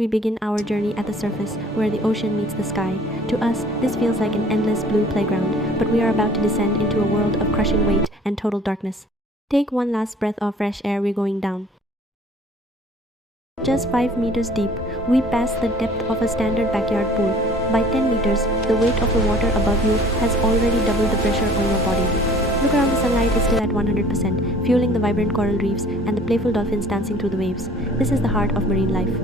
we begin our journey at the surface, where the ocean meets the sky. To us, this feels like an endless blue playground, but we are about to descend into a world of crushing weight and total darkness. Take one last breath of fresh air, we're going down. Just 5 meters deep, we pass the depth of a standard backyard pool. By 10 meters, the weight of the water above you has already doubled the pressure on your body. Look around, the sunlight is still at 100%, fueling the vibrant coral reefs and the playful dolphins dancing through the waves. This is the heart of marine life.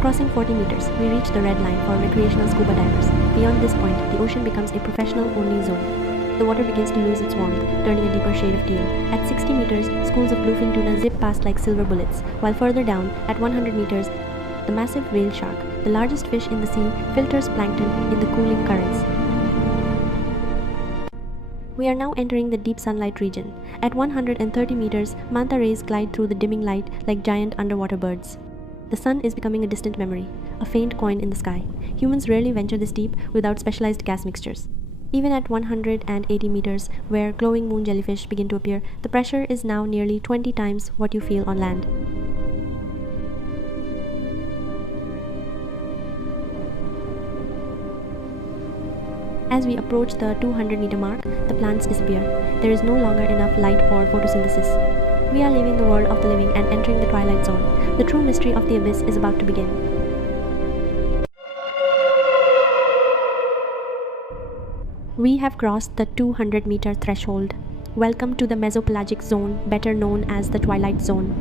Crossing 40 meters, we reach the red line for recreational scuba divers. Beyond this point, the ocean becomes a professional-only zone. The water begins to lose its warmth, turning a deeper shade of teal. At 60 meters, schools of bluefin tuna zip past like silver bullets, while further down, at 100 meters, the massive whale shark, the largest fish in the sea, filters plankton in the cooling currents. We are now entering the deep sunlight region. At 130 meters, manta rays glide through the dimming light like giant underwater birds. The sun is becoming a distant memory, a faint coin in the sky. Humans rarely venture this deep without specialized gas mixtures. Even at 180 meters, where glowing moon jellyfish begin to appear, the pressure is now nearly 20 times what you feel on land. As we approach the 200-meter mark, the plants disappear. There is no longer enough light for photosynthesis. We are leaving the world of the living and entering the Twilight Zone. The true mystery of the abyss is about to begin. We have crossed the 200-meter threshold. Welcome to the Mesopelagic zone, better known as the Twilight Zone.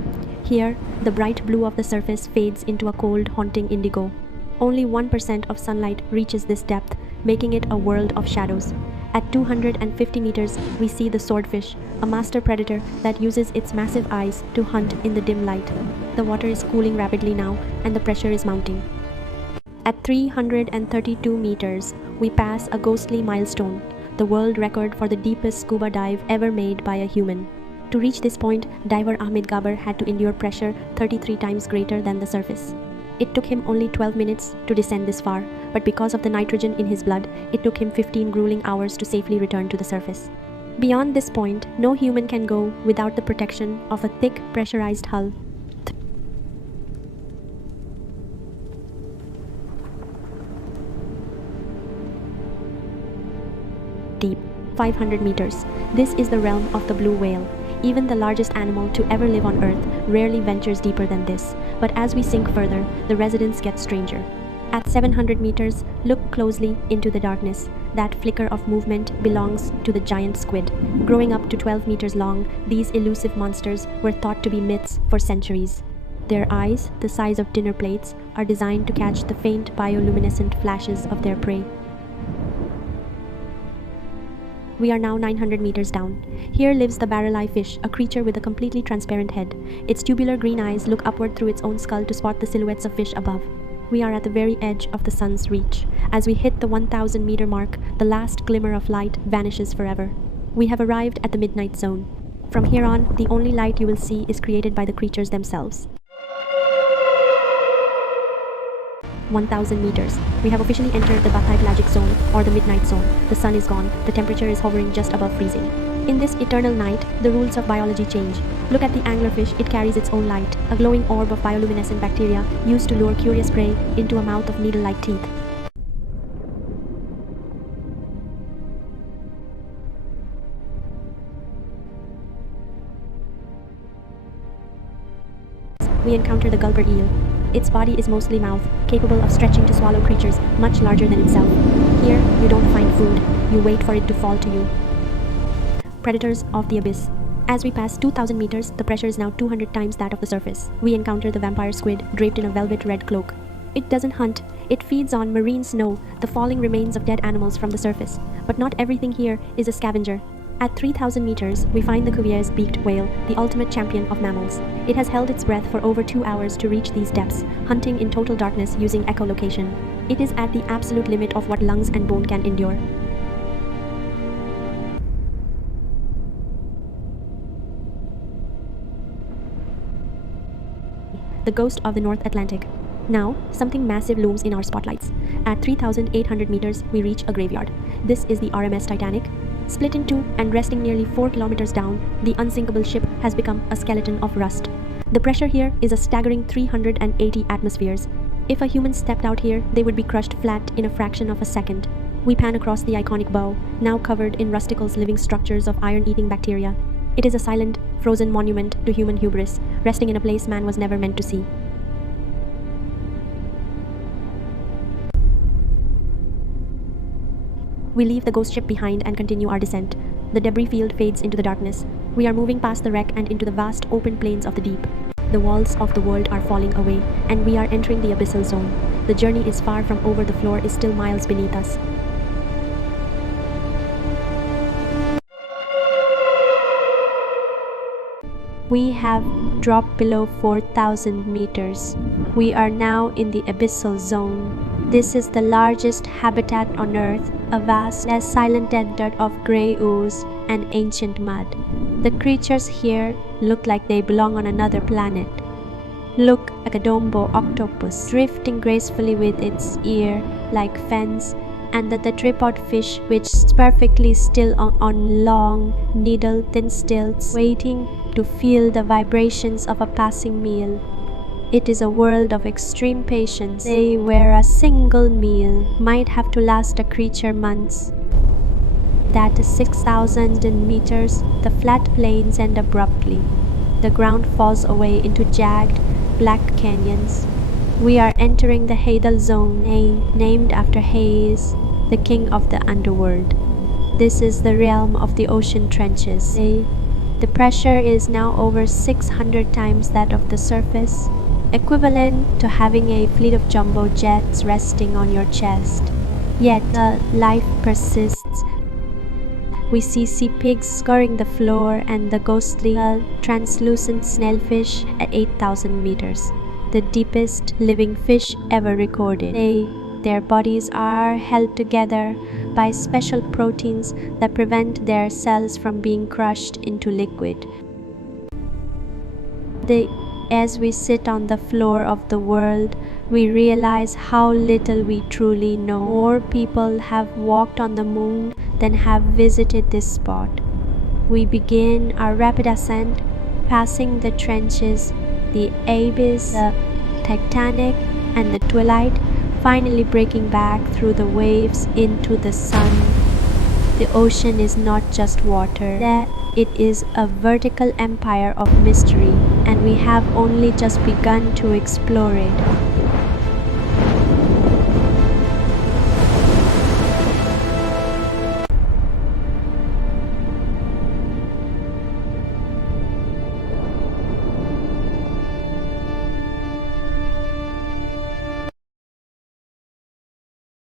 Here, the bright blue of the surface fades into a cold, haunting indigo. Only 1% of sunlight reaches this depth, making it a world of shadows. At 250 meters, we see the swordfish, a master predator that uses its massive eyes to hunt in the dim light. The water is cooling rapidly now, and the pressure is mounting. At 332 meters, we pass a ghostly milestone, the world record for the deepest scuba dive ever made by a human. To reach this point, diver Ahmed Gabar had to endure pressure 33 times greater than the surface. It took him only 12 minutes to descend this far, but because of the nitrogen in his blood, it took him 15 grueling hours to safely return to the surface. Beyond this point, no human can go without the protection of a thick, pressurized hull. Deep, 500 meters. This is the realm of the blue whale. Even the largest animal to ever live on Earth rarely ventures deeper than this, but as we sink further, the residence gets stranger. At 700 meters, look closely into the darkness. That flicker of movement belongs to the giant squid. Growing up to 12 meters long, these elusive monsters were thought to be myths for centuries. Their eyes, the size of dinner plates, are designed to catch the faint bioluminescent flashes of their prey. We are now 900 meters down. Here lives the barrel-eye fish, a creature with a completely transparent head. Its tubular green eyes look upward through its own skull to spot the silhouettes of fish above. We are at the very edge of the sun's reach. As we hit the 1,000-meter mark, the last glimmer of light vanishes forever. We have arrived at the midnight zone. From here on, the only light you will see is created by the creatures themselves. 1,000 meters. We have officially entered the Bathypelagic zone, or the midnight zone. The sun is gone. The temperature is hovering just above freezing. In this eternal night, the rules of biology change. Look at the anglerfish, it carries its own light, a glowing orb of bioluminescent bacteria used to lure curious prey into a mouth of needle-like teeth. We encounter the gulper eel. Its body is mostly mouth, capable of stretching to swallow creatures much larger than itself. Here, you don't find food, you wait for it to fall to you. Predators of the abyss. As we pass 2,000 meters, the pressure is now 200 times that of the surface. We encounter the vampire squid, draped in a velvet red cloak. It doesn't hunt, it feeds on marine snow, the falling remains of dead animals from the surface. But not everything here is a scavenger. At 3,000 meters, we find the Cuvier's beaked whale, the ultimate champion of mammals. It has held its breath for over 2 hours to reach these depths, hunting in total darkness using echolocation. It is at the absolute limit of what lungs and bone can endure. the ghost of the North Atlantic. Now, something massive looms in our spotlights. At 3,800 meters, we reach a graveyard. This is the RMS Titanic. Split in two and resting nearly 4 kilometers down, the unsinkable ship has become a skeleton of rust. The pressure here is a staggering 380 atmospheres. If a human stepped out here, they would be crushed flat in a fraction of a second. We pan across the iconic bow, now covered in rusticles living structures of iron-eating bacteria. It is a silent, frozen monument to human hubris, resting in a place man was never meant to see. We leave the ghost ship behind and continue our descent. The debris field fades into the darkness. We are moving past the wreck and into the vast open plains of the deep. The walls of the world are falling away, and we are entering the Abyssal Zone. The journey is far from over, the floor is still miles beneath us. We have dropped below 4,000 meters. We are now in the Abyssal Zone. This is the largest habitat on Earth, a vast, silent desert of grey ooze and ancient mud. The creatures here look like they belong on another planet. Look at a Dombo octopus drifting gracefully with its ear like fence, and the tripod fish which is perfectly still on long, needle-thin stilts, waiting to feel the vibrations of a passing meal. It is a world of extreme patience, where a single meal might have to last a creature months. At 6,000 meters, the flat plains end abruptly. The ground falls away into jagged, black canyons. We are entering the Hadal Zone, named after Hades, the king of the Underworld. This is the realm of the ocean trenches. The pressure is now over 600 times that of the surface, equivalent to having a fleet of jumbo jets resting on your chest. Yet the life persists. We see sea pigs scouring the floor and the ghostly, translucent snailfish at 8,000 meters, the deepest living fish ever recorded. Their bodies are held together by special proteins that prevent their cells from being crushed into liquid. As we sit on the floor of the world, we realize how little we truly know. More people have walked on the moon than have visited this spot. We begin our rapid ascent, passing the trenches, the Abyss, the Titanic, and the Twilight, finally breaking back through the waves into the sun. The ocean is not just water. It is a vertical empire of mystery, and we have only just begun to explore it.